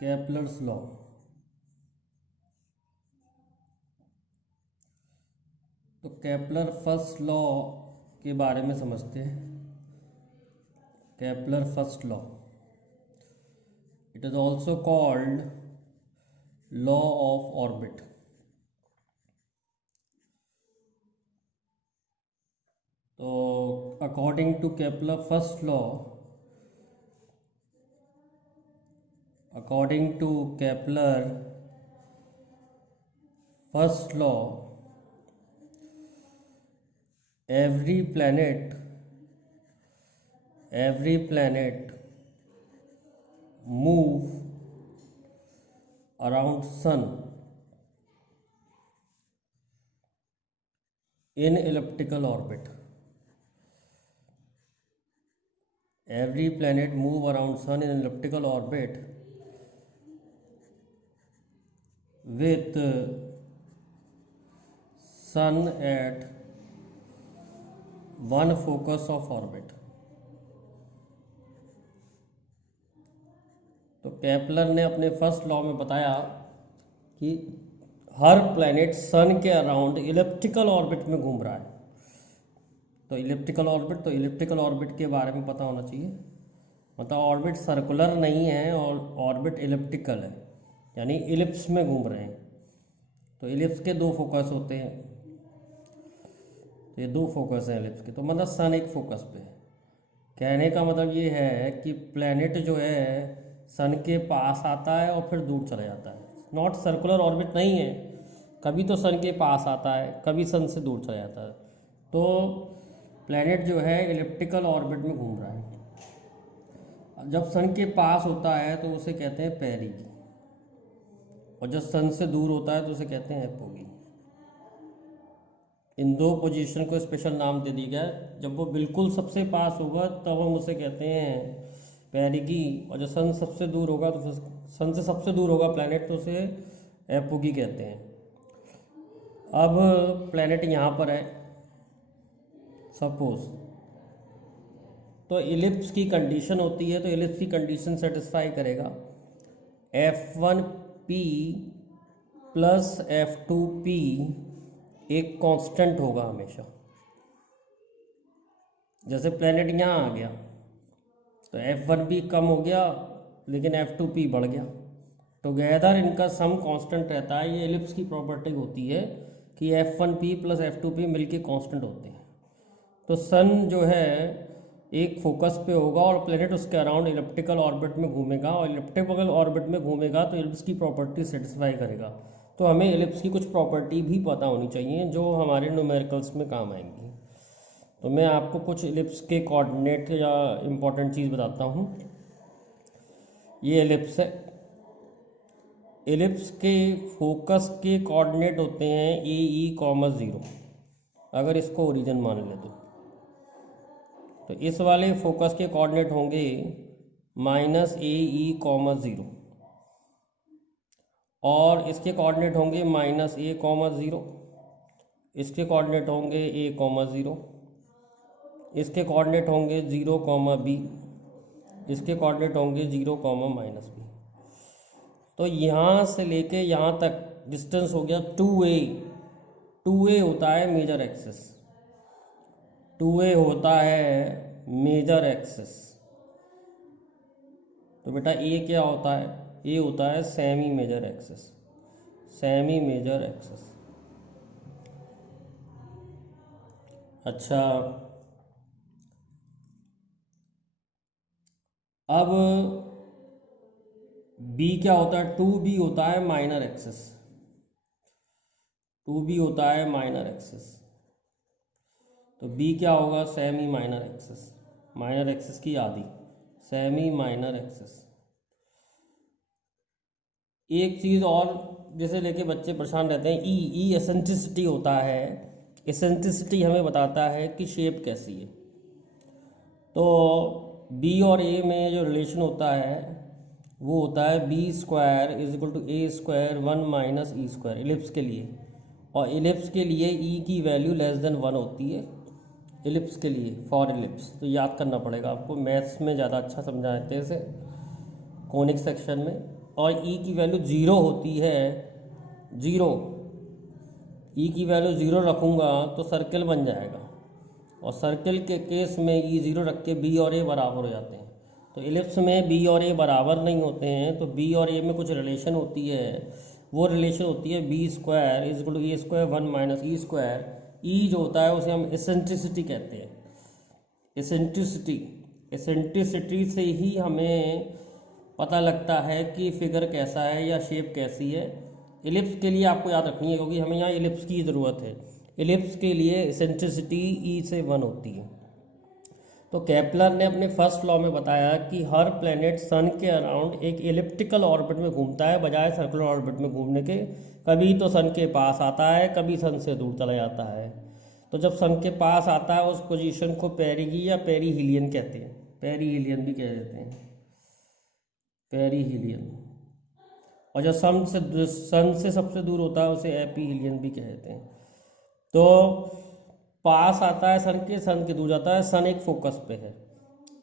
Kepler's law. तो Kepler first law के बारे में समझते हैं। Kepler first law, it is also called law of orbit. तो according to Kepler first law, according to Kepler first law, every planet move around sun in elliptical orbit. Every planet move around sun in elliptical orbit with sun at one focus of orbit. तो Kepler ने अपने first law में बताया कि हर planet सन के around elliptical orbit में घूम रहा है। तो इलिप्टिकल ऑर्बिट के बारे में पता होना चाहिए। मतलब ऑर्बिट सर्कुलर नहीं है और ऑर्बिट इलिप्टिकल है, यानी इलिप्स में घूम रहे हैं। तो इलिप्स के दो फोकस होते हैं, तो ये दो फोकस हैं इलिप्स के। तो मतलब सन एक फोकस पे है। कहने का मतलब ये है कि प्लैनेट जो है सन के पास आता है और फिर दूर चला जाता है। नॉट सर्कुलर ऑर्बिट नहीं है, कभी तो सन के पास आता है, कभी सन से दूर चला जाता है। तो प्लैनेट जो है इलिप्टिकल ऑर्बिट में घूम रहा है। जब सन के पास होता है तो उसे कहते हैं पेरिगी, और जब सन से दूर होता है तो उसे कहते हैं एपोगी। इन दो पोजीशन को स्पेशल नाम दे दिया गया। जब वो बिल्कुल सबसे पास होगा तब हम उसे कहते हैं पेरिगी, और जब सन सबसे दूर होगा तो सन से सबसे दूर होगा प्लैनेट तो उसे एपोगी कहते हैं। अब प्लैनेट यहाँ पर है सपोज, तो इलिप्स की कंडीशन होती है, तो इलिप्स की कंडीशन सेटिस्फाई करेगा। F1P प्लस F2P एक कांस्टेंट होगा हमेशा। जैसे प्लैनेट यहाँ आ गया तो F1P कम हो गया लेकिन F2P बढ़ गया। टुगेदर इनका सम कांस्टेंट रहता है। ये एलिप्स की प्रॉपर्टी होती है कि F1P प्लस F2P मिलके कांस्टेंट होते हैं। तो सन जो है एक फोकस पे होगा और प्लैनेट उसके अराउंड इलिप्टिकल ऑर्बिट में घूमेगा, और इलिप्टिकल ऑर्बिट में घूमेगा तो एलिप्स की प्रॉपर्टी सेटिस्फाई करेगा। तो हमें एलिप्स की कुछ प्रॉपर्टी भी पता होनी चाहिए जो हमारे न्यूमेरिकल्स में काम आएंगी। तो मैं आपको कुछ एलिप्स के कोऑर्डिनेट या इम्पोर्टेंट चीज़ बताता हूँ। ये एलिप्स है। एलिप्स के फोकस के कोऑर्डिनेट होते हैं AE, 0। अगर इसको ओरिजिन मान ले तो इस वाले फोकस के कोऑर्डिनेट होंगे -AE, 0, और इसके कोऑर्डिनेट होंगे -A, 0। इसके कोऑर्डिनेट होंगे A, 0। इसके कोऑर्डिनेट होंगे 0, B। इसके कोऑर्डिनेट होंगे 0, -B। तो यहाँ से लेके यहाँ तक डिस्टेंस हो गया 2A। 2A होता है मेजर एक्सिस। 2A होता है मेजर एक्सिस। तो बेटा A क्या होता है? A होता है semi major axis. Semi major axis. अच्छा, अब B क्या होता है? 2B होता है माइनर एक्सिस। 2B होता है माइनर एक्सिस। तो B क्या होगा? Semi minor axis. Minor axis की आधी, सेमी माइनर एक्सिस। एक चीज़ और जैसे लेके बच्चे परेशान रहते हैं, ई एसेंट्रिसिटी होता है। एसेंट्रिसिटी हमें बताता है कि शेप कैसी है। तो B और A में जो रिलेशन होता है वो होता है B² = A², 1 - E², इलिप्स के लिए। और इलिप्स के लिए E की वैल्यू <1 होती है इलिप्स के लिए, फॉर इलिप्स। तो याद करना पड़ेगा आपको, मैथ्स में ज़्यादा अच्छा समझाते हैं इसे कोनिक सेक्शन में। और ई की वैल्यू 0 होती है, 0, ई की वैल्यू 0 रखूँगा तो सर्कल बन जाएगा, और सर्कल के केस में ई 0 रख के बी और ए बराबर हो जाते हैं। तो इलिप्स में बी और ए बराबर नहीं होते हैं, तो बी और ए में कुछ रिलेशन होती है, वो रिलेशन होती है b square is equal to a square 1 minus e square. E जो होता है उसे हम एसेंट्रिसिटी कहते हैं। एसेंट्रिसिटी से ही हमें पता लगता है कि फिगर कैसा है या शेप कैसी है। इलिप्स के लिए आपको याद रखनी है, क्योंकि हमें यहाँ इलिप्स की ज़रूरत है। इलिप्स के लिए एसेंट्रिसिटी ई से 1 होती है। तो केपलर ने अपने फर्स्ट लॉ में बताया कि हर प्लेनेट सन के अराउंड एक एलिप्टिकल ऑर्बिट में घूमता है बजाय सर्कुलर ऑर्बिट में घूमने के। कभी तो सन के पास आता है, कभी सन से दूर चला जाता है। तो जब सन के पास आता है उस पोजीशन को पेरिगी या पेरीहिलियन कहते हैं, पेरीहिलियन भी कह देते हैं, पेरीहिलियन। और जब सन से सबसे दूर होता है उसे एपीहिलियन भी कह देते हैं। तो पास आता है सन के दूर जाता है। सन एक फोकस पे है।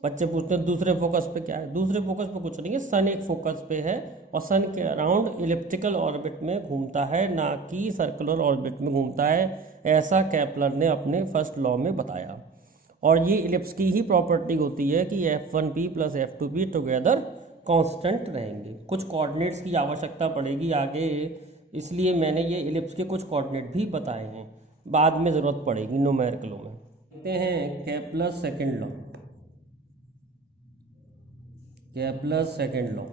बच्चे पूछते हैं दूसरे फोकस पे क्या है? दूसरे फोकस पे कुछ नहीं है, सन एक फोकस पे है और सन के अराउंड इलिप्टिकल ऑर्बिट में घूमता है, ना कि सर्कुलर ऑर्बिट में घूमता है। ऐसा केपलर ने अपने फर्स्ट लॉ में बताया। और ये इलिप्स की ही प्रॉपर्टी होती है कि F1p plus F2p together constant रहेंगे। कुछ कोऑर्डिनेट्स की आवश्यकता पड़ेगी आगे, इसलिए मैंने ये इलिप्स के कुछ कोऑर्डिनेट भी बताए हैं, बाद में ज़रूरत पड़ेगी न्यूमेरिकलों में। देखते हैं Kepler's second law. Kepler's second law,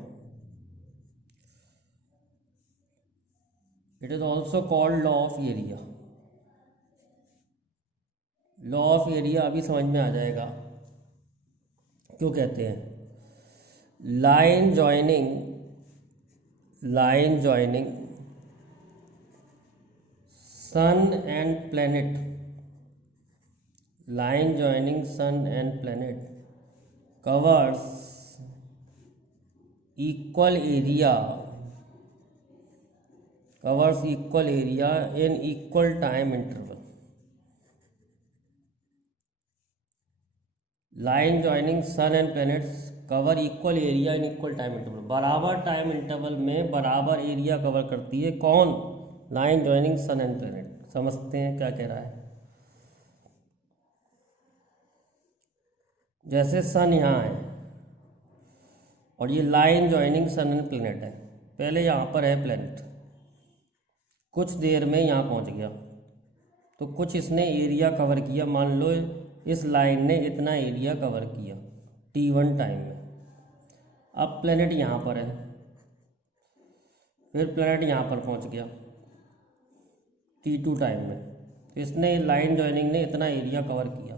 it is also called law of area. Law of area अभी समझ में आ जाएगा क्यों कहते हैं। Line joining sun and planet, line joining sun and planet covers equal area in equal time interval. Line joining sun and planets cover equal area in equal time interval. बराबर time interval में बराबर area cover करती है। कौन? Line joining sun and planet. समझते हैं क्या कह रहा है। जैसे सन यहाँ है और ये line joining sun and planet है। पहले यहाँ पर है प्लैनेट, कुछ देर में यहाँ पहुँच गया, तो कुछ इसने एरिया कवर किया। मान लो इस लाइन ने इतना एरिया कवर किया t1 टाइम में। अब प्लैनेट यहाँ पर है, फिर प्लैनेट यहाँ पर पहुँच गया t2 टाइम में, तो इसने लाइन जॉइनिंग ने इतना एरिया कवर किया।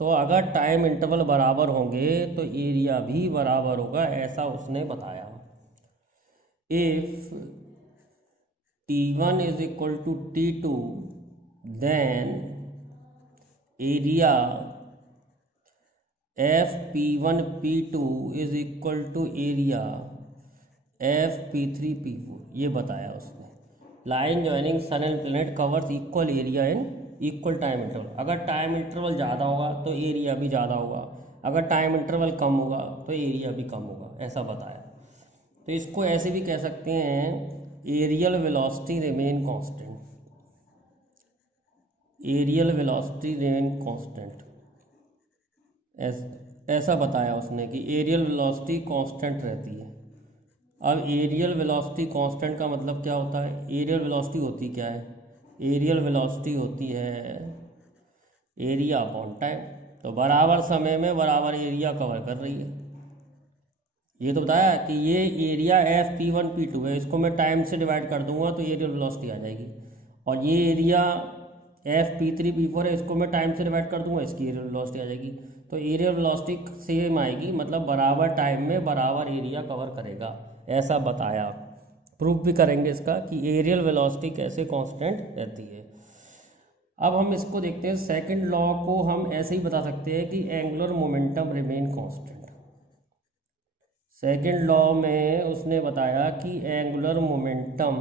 तो अगर टाइम इंटरवल बराबर होंगे तो एरिया भी बराबर होगा, ऐसा उसने बताया। If t1 is equal to t2 then area fp1p2 is equal to area fp3p4, ये बताया उसने। Line joining sun and planet covers equal area in equal time interval. अगर टाइम इंटरवल ज़्यादा होगा तो एरिया भी ज़्यादा होगा, अगर टाइम इंटरवल कम होगा तो एरिया भी कम होगा, ऐसा बताया। तो इसको ऐसे भी कह सकते हैं areal velocity remain constant. Areal velocity remain constant, ऐसा बताया उसने कि एरियल वेलोसिटी कांस्टेंट रहती है। अब एरियल वेलोसिटी कांस्टेंट का मतलब क्या होता है? एरियल वेलोसिटी होती क्या है? एरियल वेलोसिटी होती है एरिया अपॉन टाइम। तो बराबर समय में बराबर एरिया कवर कर रही है। ये तो बताया कि ये एरिया fp1p2 है, इसको मैं टाइम से डिवाइड कर दूंगा तो एरियल वेलोसिटी आ जाएगी। और ये एरिया fp3p4 है, इसको मैं टाइम से डिवाइड कर दूंगा, इसकी एरियल वेलोसिटी आ जाएगी। तो एरियल वेलोसिटी सेम आएगी, मतलब बराबर टाइम में बराबर एरिया कवर करेगा, ऐसा बताया। प्रूफ भी करेंगे इसका कि एरियल वेलोसिटी कैसे कांस्टेंट रहती है। अब हम इसको देखते हैं। सेकंड लॉ को हम ऐसे ही बता सकते हैं कि angular momentum remain constant. Second law में उसने बताया कि angular momentum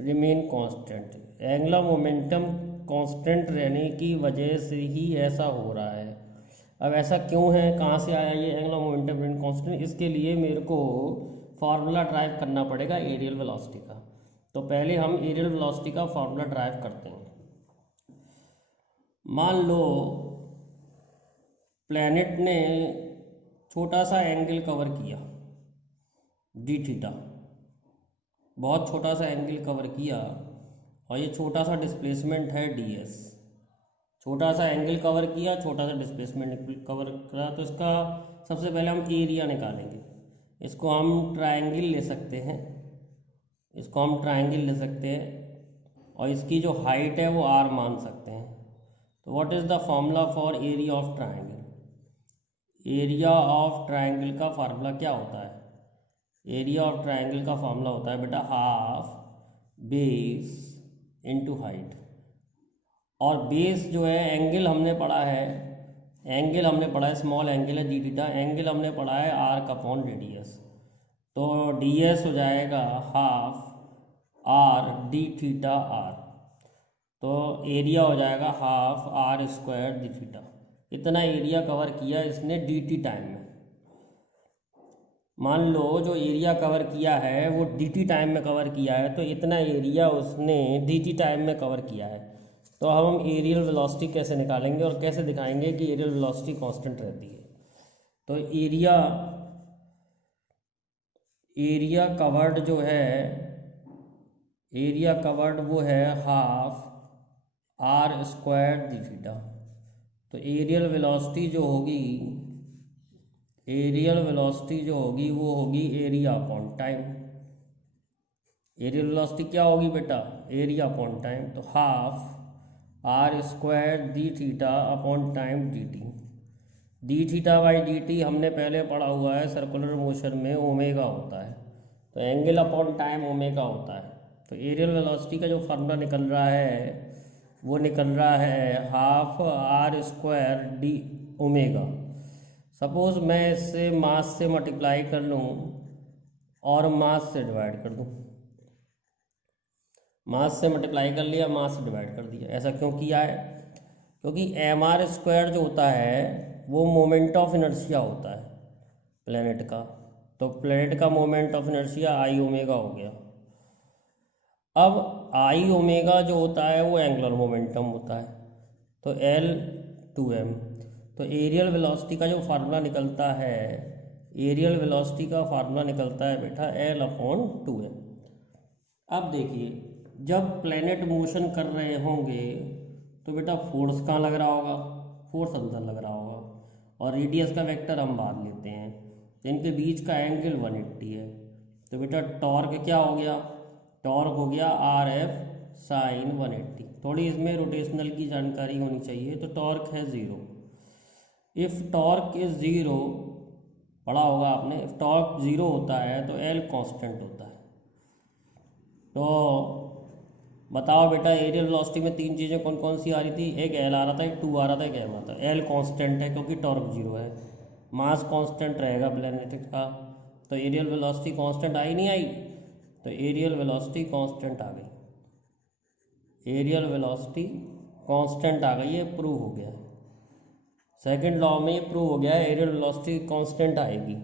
remain constant. Angular momentum constant रहने की वजह से ही ऐसा हो रहा है। अब ऐसा क्यों है, कहाँ से आया ये एंगुलर मोमेंटम रिमेन कांस्टेंट? इसके लिए मेरे को फार्मूला ड्राइव करना पड़ेगा एरियल वेलोसिटी का। तो पहले हम एरियल वेलोसिटी का फार्मूला ड्राइव करते हैं। मान लो प्लैनेट ने छोटा सा एंगल कवर किया डी थीटा, बहुत छोटा सा एंगल कवर किया, और ये छोटा सा डिस्प्लेसमेंट है डी एस। छोटा सा एंगल कवर किया, छोटा सा डिस्प्लेसमेंट कवर करा, तो इसका सबसे पहले हम एरिया निकालेंगे। इसको हम ट्रायंगल ले सकते हैं, इसको हम ट्रायंगल ले सकते हैं, और इसकी जो हाइट है वो आर मान सकते हैं। तो what is the formula for area of triangle? Area of triangle का फार्मूला क्या होता है? एरिया ऑफ ट्रायंगल का फार्मूला होता है बेटा हाफ बेस इनटू हाइट। और बेस जो है एंगल हमने पढ़ा है, एंगल हमने पढ़ा है स्मॉल एंगल है डी थीटा, एंगल हमने पढ़ा है आर्क अपॉन रेडियस। तो डी एस हो जाएगा half r d theta r. तो एरिया हो जाएगा half r square d theta. इतना एरिया कवर किया इसने डी टी टाइम में। मान लो जो एरिया कवर किया है वो डी टी टाइम में कवर किया है, तो इतना एरिया उसने डी टी टाइम में कवर किया है। तो अब हम एरियल वेलोसिटी कैसे निकालेंगे और कैसे दिखाएंगे कि एरियल वेलोसिटी कांस्टेंट रहती है? तो एरिया कवर्ड जो है, एरिया कवर्ड वो है half r square d theta. तो एरियल वेलोसिटी जो होगी, एरियल वेलोसिटी जो होगी वो होगी area upon time. Areal velocity क्या होगी बेटा? Area upon time. तो half r square d theta upon time d t. D theta by d t हमने पहले पढ़ा हुआ है, सर्कुलर मोशन में ओमेगा होता है, तो एंगल अपॉन टाइम ओमेगा होता है। तो एरियल वेलोसिटी का जो फार्मूला निकल रहा है वो निकल रहा है half r square d omega. Suppose मैं इससे मास से मल्टीप्लाई कर लूँ और मास से डिवाइड कर दूँ। मास से मल्टीप्लाई कर लिया, मास से डिवाइड कर दिया। ऐसा क्यों किया है? क्योंकि एम आर स्क्वायर जो होता है वो मोमेंट ऑफ इनर्शिया होता है प्लैनेट का। तो प्लैनेट का moment of inertia I omega हो गया। अब आई ओमेगा जो होता है वो एंगुलर मोमेंटम होता है, तो एल टू एम। तो एरियल वेलोसिटी का जो फार्मूला निकलता है, एरियल वेलोसिटी का फार्मूला निकलता है बेटा एल अपॉन टू एम। अब देखिए जब प्लैनेट मोशन कर रहे होंगे तो बेटा फोर्स कहाँ लग रहा होगा? फोर्स अंदर लग रहा होगा, और रेडियस का वेक्टर हम बाद लेते हैं। तो इनके बीच का एंगल 180 है। तो बेटा टॉर्क क्या हो गया? टॉर्क हो गया आर एफ साइन 180। थोड़ी इसमें रोटेशनल की जानकारी होनी चाहिए। तो टॉर्क है 0। इफ़ टॉर्क इज़ 0, पढ़ा होगा आपने, इफ टॉर्क 0 होता है तो एल कांस्टेंट होता है। तो बताओ बेटा एरियल वेलोसिटी में तीन चीज़ें कौन कौन सी आ रही थी? एक एल आ रहा था, एक टू आ रहा था, एक एम आ रहा था। एल कांस्टेंट है क्योंकि टॉर्क 0 है। मास कांस्टेंट रहेगा प्लैनेट का, तो एरियल वेलोसिटी कांस्टेंट आई नहीं आई? तो एरियल वेलोसिटी कांस्टेंट आ गई, एरियल वेलोसिटी कांस्टेंट आ गई, ये प्रूव हो गया। सेकंड लॉ में ये प्रूव हो गया है एरियल वेलोसिटी कांस्टेंट आएगी।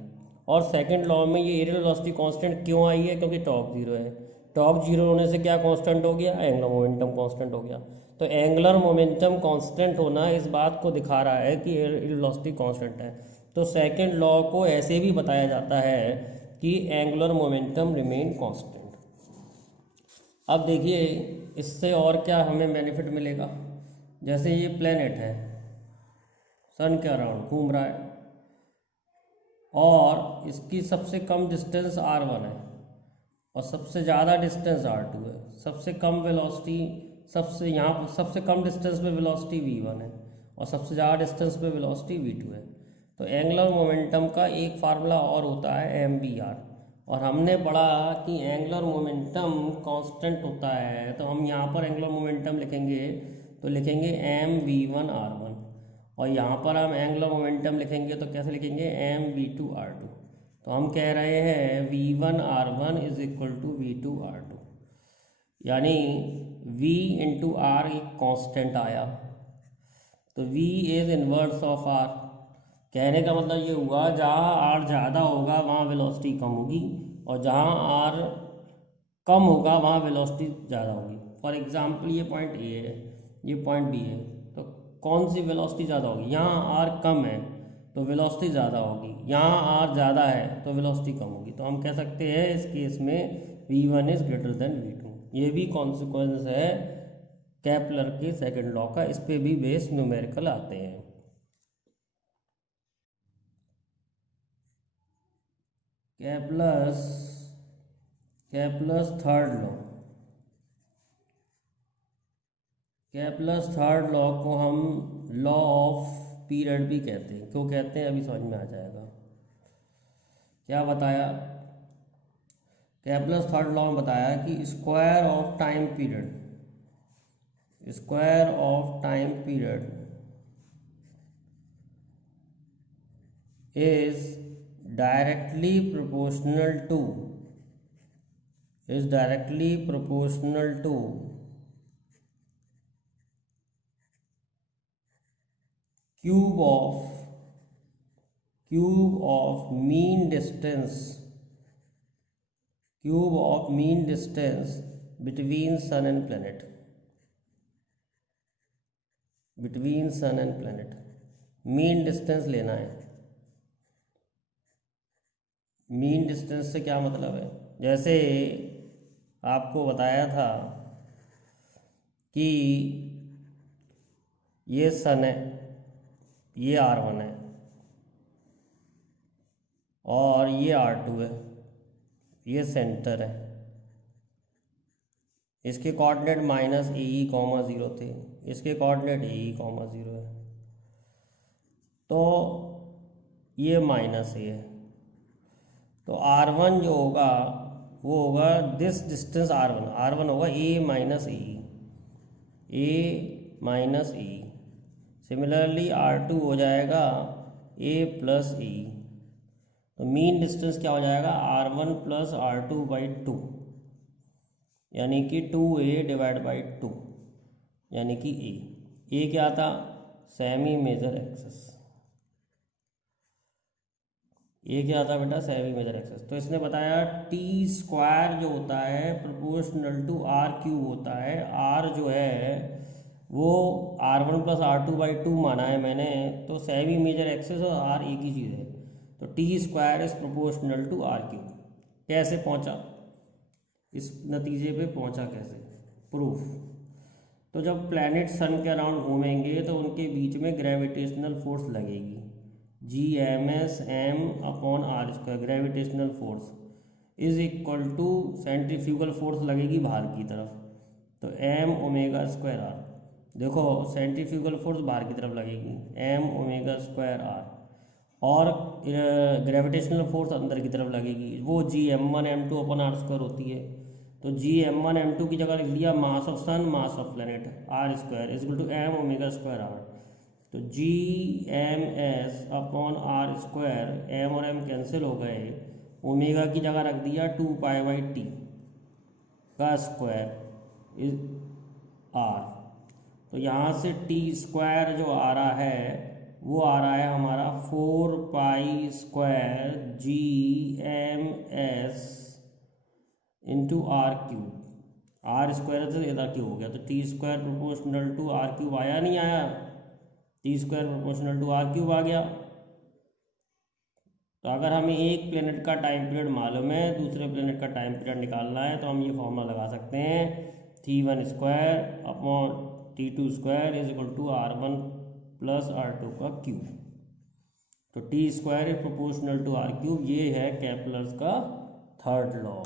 और सेकंड लॉ में ये एरियल वेलोसिटी कांस्टेंट क्यों आई है? क्योंकि टॉर्क 0 है। टॉर्क 0 होने से क्या कांस्टेंट हो गया? एंगुलर मोमेंटम कांस्टेंट हो गया। तो एंगुलर मोमेंटम कांस्टेंट होना इस बात को दिखा रहा है कि एरियल वेलोसिटी कांस्टेंट है। तो सेकंड लॉ को ऐसे भी बताया जाता है कि एंगुलर मोमेंटम रिमेन कांस्टेंट। अब देखिए इससे और क्या हमें बेनिफिट मिलेगा। जैसे ये प्लैनेट है, सन के अराउंड घूम रहा है, और इसकी सबसे कम डिस्टेंस r1 है और सबसे ज़्यादा डिस्टेंस r2 है। सबसे कम वेलोसिटी, सबसे कम डिस्टेंस पे वेलोसिटी v1 है और सबसे ज़्यादा डिस्टेंस पे वेलोसिटी v2 है। तो एंगुलर मोमेंटम का एक फार्मूला और होता है mvr, और हमने पढ़ा कि एंगुलर मोमेंटम कांस्टेंट होता है। तो हम यहाँ पर एंगुलर मोमेंटम लिखेंगे तो लिखेंगे mv1r1, और यहाँ पर हम एंगुलर मोमेंटम लिखेंगे तो कैसे लिखेंगे? mv2r2। तो हम कह रहे हैं v1r1 is equal to v2r2, यानी v इंटू आर एक कांस्टेंट आया, तो v is inverse of r। कहने का मतलब ये हुआ जहाँ r ज़्यादा होगा वहाँ वेलोसिटी कम होगी, और जहाँ आर कम होगा वहाँ वेलोसिटी ज़्यादा होगी। फॉर एग्जांपल ये पॉइंट ए है, ये पॉइंट बी है, तो कौन सी वेलोसिटी ज़्यादा होगी? यहाँ आर कम है तो वेलोसिटी ज़्यादा होगी, यहाँ आर ज़्यादा है तो वेलोसिटी कम होगी। तो हम कह सकते हैं इस केस में v1 is greater than v2। ये भी कॉन्सिक्वेंस है केपलर के सेकंड लॉ का, इस पे भी बेस न्यूमेरिकल आते हैं। Kepler's third law, Kepler's third law को हम लॉ ऑफ पीरियड भी कहते हैं। क्यों कहते हैं अभी समझ में आ जाएगा। क्या बताया? केपलर्स थर्ड लॉ में बताया कि square of time period is directly proportional to cube of mean distance between sun and planet, mean distance लेना है। मीन डिस्टेंस से क्या मतलब है? जैसे आपको बताया था कि ये सन है, ये R1 है और ये R2 है, ये सेंटर है। इसके कोऑर्डिनेट -AE, 0 थे, इसके कोऑर्डिनेट AE, 0 है, तो ये -A है। तो R1 जो होगा वो होगा दिस डिस्टेंस R1 होगा A - E। सिमिलरली R2 हो जाएगा A+E। तो मीन डिस्टेंस क्या हो जाएगा? R1 + R2/2, यानी कि 2A / 2, यानी कि A क्या था? Semi major axis. ये क्या था बेटा? Semi major axis. तो इसने बताया t² जो होता है प्रोपोर्शनल टू R³ होता है। R जो है वो R1 + R2/2 माना है मैंने, तो सेमी मेजर एक्सिस और R एक ही चीज़ है। तो t² is proportional to R³। कैसे पहुंचा? इस नतीजे पे पहुंचा कैसे? प्रूफ। तो जब प्लैनेट सन के अराउंड घूमेंगे तो उनके बीच में ग्रेविटेशनल फोर्स लगेगी, GMS m/r²। Gravitational force is equal to centrifugal force लगेगी बाहर की तरफ, तो m⍵²r। देखो सेंट्रीफ्यूगल फोर्स बाहर की तरफ लगेगी, m⍵²r, और ग्रेविटेशनल फोर्स अंदर की तरफ लगेगी, वो Gm1m2/r² होती है। तो Gm1m2 की जगह लिख दिया mass of sun, mass of planet, r² is equal to m⍵²r। तो Gms/r², m और m कैंसिल हो गए, ओमेगा की जगह रख दिया 2π/t का स्क्वायर इज r। तो यहाँ से t² जो आ रहा है वो आ रहा है हमारा 4π² Gms × r³। r² से ज़्यादा क्यों हो गया? तो t² प्रोपोर्शनल टू r³ आया नहीं आया? t² प्रोपोर्शनल टू r³ आ गया। तो अगर हमें एक प्लेनेट का टाइम पीरियड मालूम है, दूसरे प्लेनेट का टाइम पीरियड निकालना है, तो हम ये फॉर्मूला लगा सकते हैं t1² t2² is equal to r1 + r2³। तो t² is proportional to r³। ये है केपलर्स का थर्ड लॉ।